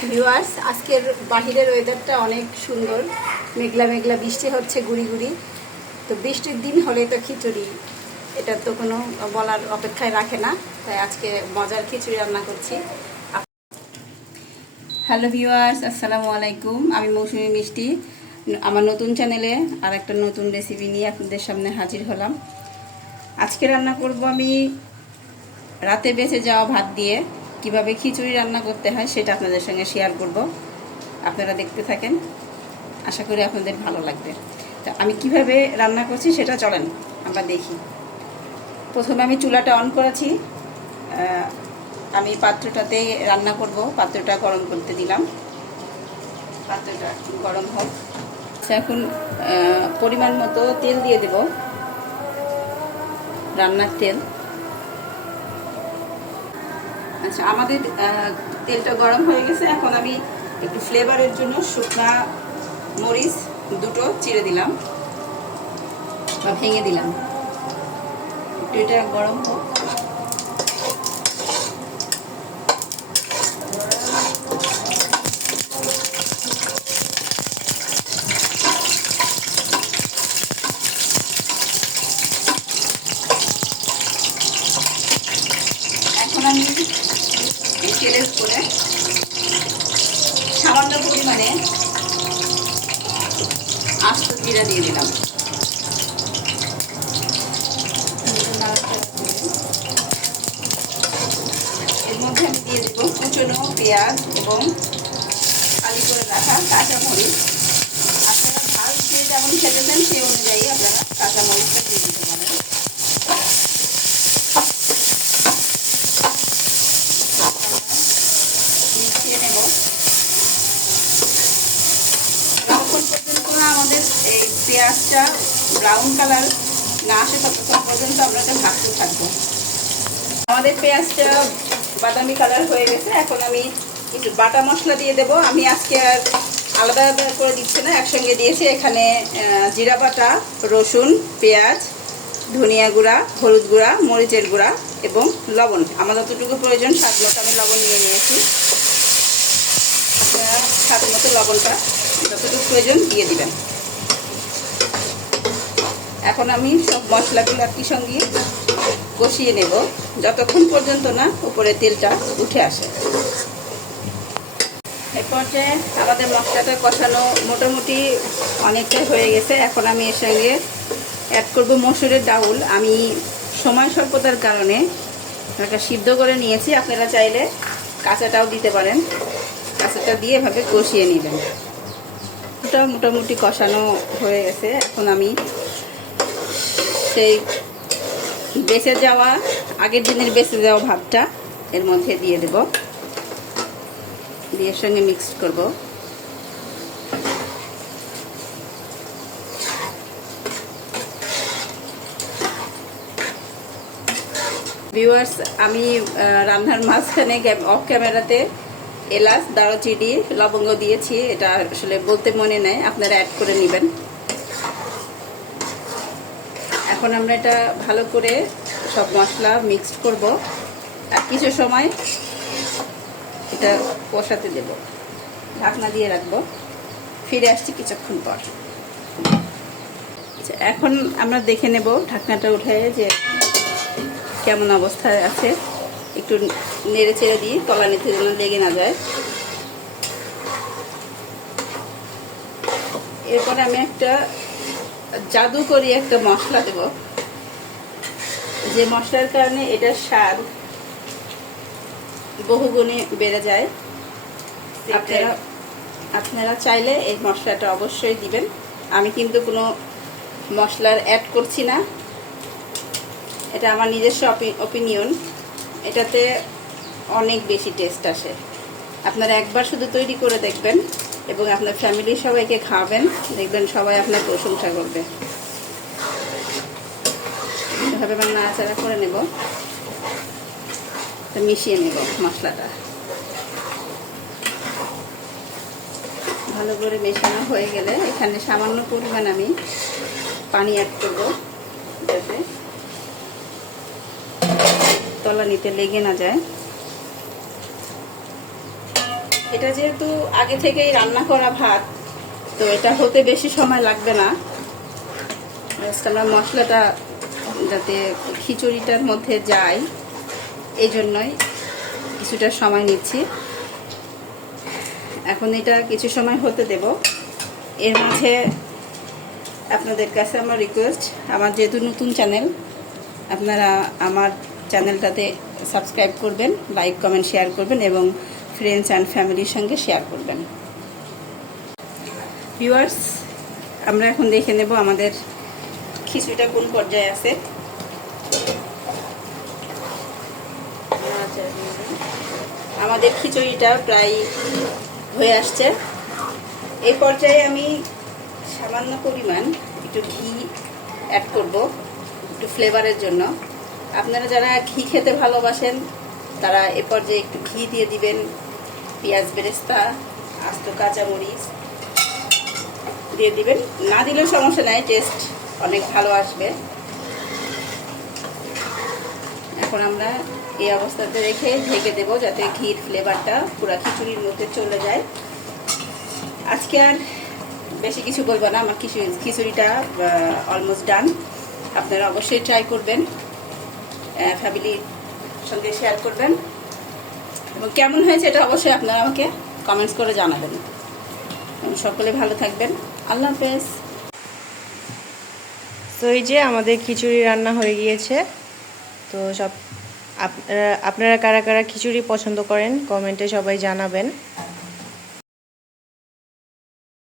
Viewers আজকের বাহিরের ওয়েদারটা অনেক সুন্দর। মেঘলা মেঘলা বৃষ্টি হচ্ছে, গুড়ি গুড়ি। তো বৃষ্টির দিন হলে তো খিচুড়ি, এটা তো কোনো বলার অপেক্ষায় রাখে না। তাই আজকে মজার খিচুড়ি রান্না করছি। হ্যালো ভিউয়ার্স আসসালামু আলাইকুম। আমি মৌসুমি মিষ্টি। আমার নতুন চ্যানেলে আর একটা নতুন রেসিপি নিয়ে আপনাদের সামনে হাজির হলাম। আজকে রান্না করব আমি রাতে বেঁচে যাওয়া ভাত দিয়ে। কীভাবে খিচুড়ি রান্না করতে হয় সেটা আপনাদের সঙ্গে শেয়ার করব। আপনারা দেখতে থাকেন। আশা করি আপনাদের ভালো লাগবে। তো আমি কীভাবে রান্না করছি সেটা চলেন, আমরা দেখি। প্রথমে আমি চুলাটা অন করেছি। আমি পাত্রটাতে রান্না করব। পাত্রটা গরম করতে দিলাম। পাত্রটা গরম হোক। এখন পরিমাণ মতো তেল দিয়ে দেব। রান্নার তেল। আচ্ছা আমাদের তেলটা গরম হয়ে গেছে। এখন আমি একটু ফ্লেভারের জন্য শুকনা মরিচ দুটো চিড়ে দিলাম বা ভেঙে দিলাম। একটু এটা গরম হোক এখন আমি উপরে সামান্য পরিমাণে আস্ত জিরা দিয়ে দিলাম। এর মধ্যে আমি দিয়ে দেবো কুচনো পেঁয়াজ এবং খালি করে রাখা কাঁচা মরিচ আপনারা ঝাল খেয়ে যেমন খেতে চান সেই অনুযায়ী আপনারা কাঁচা মরিচটা দিয়ে দিতে পারেন মিশিয়ে নেব যতক্ষণ পর্যন্ত না আমাদের এই পেঁয়াজটা ব্রাউন কালার না আসে ততক্ষণ পর্যন্ত আমরা এটা ভাজতে থাকব। আমাদের পেঁয়াজটা বাদামি কালার হয়ে গেছে, এখন আমি একটু বাটা মশলা দিয়ে দেব। আমি আজকে আর আলাদা আলাদা করে দিচ্ছি না, একসঙ্গে দিয়েছি। এখানে জিরা বাটা, রসুন, পেঁয়াজ, ধনিয়া গুঁড়া, হলুদ গুঁড়া, মরিচের গুঁড়া এবং লবণ। আমার যতটুকু প্রয়োজন, স্বাদ মতো আমি লবণ নিয়ে নিয়েছি। আপনারা মতো লবণটা যতটুকু প্রয়োজন দিয়ে দিবেন। এখন আমি সব মশলাগুলো একই সঙ্গে কষিয়ে নেব। যতক্ষণ পর্যন্ত না উপরে তেলটা উঠে আসে। এই পর্যায়ে আমাদের মশলাটা কষানো মোটামুটি অনেকটাই হয়ে গেছে। এখন আমি এর সঙ্গে অ্যাড করব মসুরের ডাউল। আমি সময় স্বল্পতার কারণে একটা সিদ্ধ করে নিয়েছি। আপনারা চাইলে কাঁচাটাও দিতে পারেন। কাঁচাটা দিয়ে এভাবে কষিয়ে নেবেন। ওটা মোটামুটি কষানো হয়ে গেছে। এখন আমি সেই বেঁচে যাওয়া, আগের দিনের বেঁচে যাওয়া ভাতটা এর মধ্যে দিয়ে দেব। দিয়ে সঙ্গে মিক্সড করব। ভিউয়ার্স আমি রান্নার মাঝখানে অফ ক্যামেরাতে এলাচ, দারুচিনি, লবঙ্গ দিয়েছি। এটা আসলে বলতে মনে নেই, আপনারা অ্যাড করে নেবেন। এখন আমরা এটা ভালো করে সব মশলা মিক্সড করব। আর কিছু সময় এটা কষাতে দেব। ঢাকনা দিয়ে রাখব। ফিরে আসছি কিছুক্ষণ পর। আচ্ছা, এখন আমরা দেখে নেব ঢাকনাটা উঠে যে কেমন অবস্থায় আছে। একটু নেড়ে চেড়ে দিই তলা নিতে যেন লেগে না যায়। এরপর আমি একটা জাদু করি একটা মশলা দেব। যে মশলার কারণে এটার স্বাদ বহুগুণে বেড়ে যায়। আপনারা আপনারা চাইলে এই মশলাটা অবশ্যই দিবেন। আমি কিন্তু কোনো মশলার অ্যাড করছি না। এটা আমার নিজস্ব অপিনিয়ন এটাতে অনেক বেশি টেস্ট আসে। আপনারা একবার শুধু তৈরি করে দেখবেন। এবং আপনার ফ্যামিলির সবাইকে খাওয়াবেন দেখবেন সবাই আপনার প্রশংসা করবে। এভাবে আমি নাড়াচাড়া করে নেব। মিশিয়ে নেব মশলাটা। ভালো করে মেশানো হয়ে গেলে এখানে সামান্য পরিমাণ আমি পানি অ্যাড করব। যাতে তলানিতে লেগে না যায়। এটা যেহেতু আগে থেকেই রান্না করা ভাত, তো এটা হতে বেশি সময় লাগবে না। আমরা মশলাটা যাতে খিচুড়িটার মধ্যে যায় এই জন্যই কিছুটা সময় নিচ্ছি। এখন এটা কিছু সময় হতে দেব। এর মাঝে আপনাদের কাছে আমার রিকোয়েস্ট আমার যেহেতু নতুন চ্যানেল আপনারা আমার চ্যানেলটাতে সাবস্ক্রাইব করবেন লাইক কমেন্ট শেয়ার করবেন এবং ফ্রেন্ডস অ্যান্ড ফ্যামিলির সঙ্গে শেয়ার করবেন। ভিউয়ার্স আমরা এখন দেখে নেব আমাদের খিচুড়িটা কোন পর্যায়ে আছে। আমাদের খিচুড়িটা প্রায় হয়ে আসছে। এই পর্যায়ে আমি সামান্য পরিমাণ একটু ঘি অ্যাড করব, একটু ফ্লেভারের জন্য। আপনারা যারা ঘি খেতে ভালোবাসেন, তারা এ পর্যায়ে একটু ঘি দিয়ে দিবেন। পেঁয়াজ বেরেস্তা, আস্ত কাঁচামরিচ দিয়ে দিবেন। না দিলেও সমস্যা নাই টেস্ট অনেক ভালো আসবে। এখন আমরা এই অবস্থাতে রেখে ঢেকে দেবো যাতে ঘির ফ্লেভারটা পুরো খিচুড়ির মধ্যে চলে যায়। আজকে আর বেশি কিছু বলব না, আমার খিচুড়ি, খিচুড়িটা অলমোস্ট ডান আপনারা অবশ্যই ট্রাই করবেন ফ্যামিলির সঙ্গে শেয়ার করবেন। এবং কেমন হয়েছে এটা অবশ্যই আপনারা আমাকে কমেন্টস করে জানাবেন। সকলে ভালো থাকবেন। আল্লাহ হাফেজ। তো এই যে আমাদের খিচুড়ি রান্না হয়ে গিয়েছে, তো সব আপনারা কারা কারা খিচুড়ি পছন্দ করেন কমেন্টে সবাই জানাবেন।